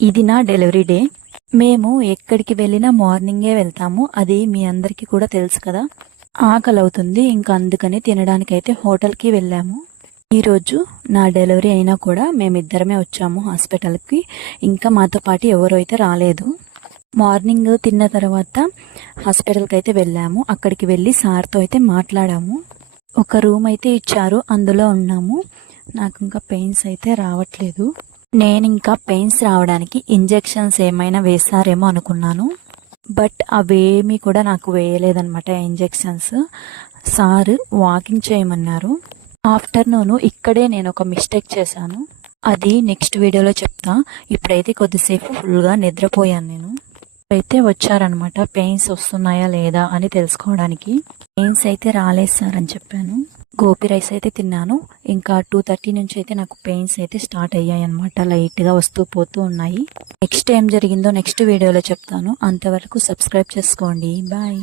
ఇది నా delivery day. మేము ఎక్కడికి వెళ్ళినా మార్నింగే వెళ్తాము. అది మీ అందరికీ కూడా తెలుసు కదా. ఆకలి అవుతుంది, ఇంకా అందుకని తినడానికైతే హోటల్కి వెళ్ళాము. ఈరోజు నా డెలివరీ అయినా కూడా మేమిద్దరమే వచ్చాము హాస్పిటల్కి. ఇంకా మాతో పాటు ఎవరు అయితే రాలేదు. మార్నింగ్ తిన్న తర్వాత హాస్పిటల్కి అయితే వెళ్ళాము. అక్కడికి వెళ్ళి సార్తో అయితే మాట్లాడాము. ఒక రూమ్ అయితే ఇచ్చారు, అందులో ఉన్నాము. నాకు ఇంకా పెయిన్స్ అయితే రావట్లేదు. నేను ఇంకా పెయిన్స్ రావడానికి ఇంజెక్షన్స్ ఏమైనా వేస్తారేమో అనుకున్నాను. బట్ అవేమీ కూడా నాకు వేయలేదన్నమాట ఇంజెక్షన్స్. సార్ వాకింగ్ చేయమన్నారు. ఆఫ్టర్నూన్ ఇక్కడే నేను ఒక మిస్టేక్ చేశాను. అది నెక్స్ట్ వీడియోలో చెప్తా. ఇప్పుడైతే కొద్దిసేపు ఫుల్గా నిద్రపోయాను నేను. అయితే వచ్చారనమాట పెయిన్స్ వస్తున్నాయా లేదా అని తెలుసుకోవడానికి. పెయిన్స్ అయితే రాలేదు సార్ అని చెప్పాను. గోపి రైస్ అయితే తిన్నాను. ఇంకా 2:30 నుంచి అయితే నాకు పెయిన్స్ అయితే స్టార్ట్ అయ్యాయి అనమాట. లైట్గా వస్తూ పోతూ ఉన్నాయి. నెక్స్ట్ ఏం జరిగిందో నెక్స్ట్ వీడియోలో చెప్తాను. అంతవరకు సబ్స్క్రైబ్ చేసుకోండి. బాయ్.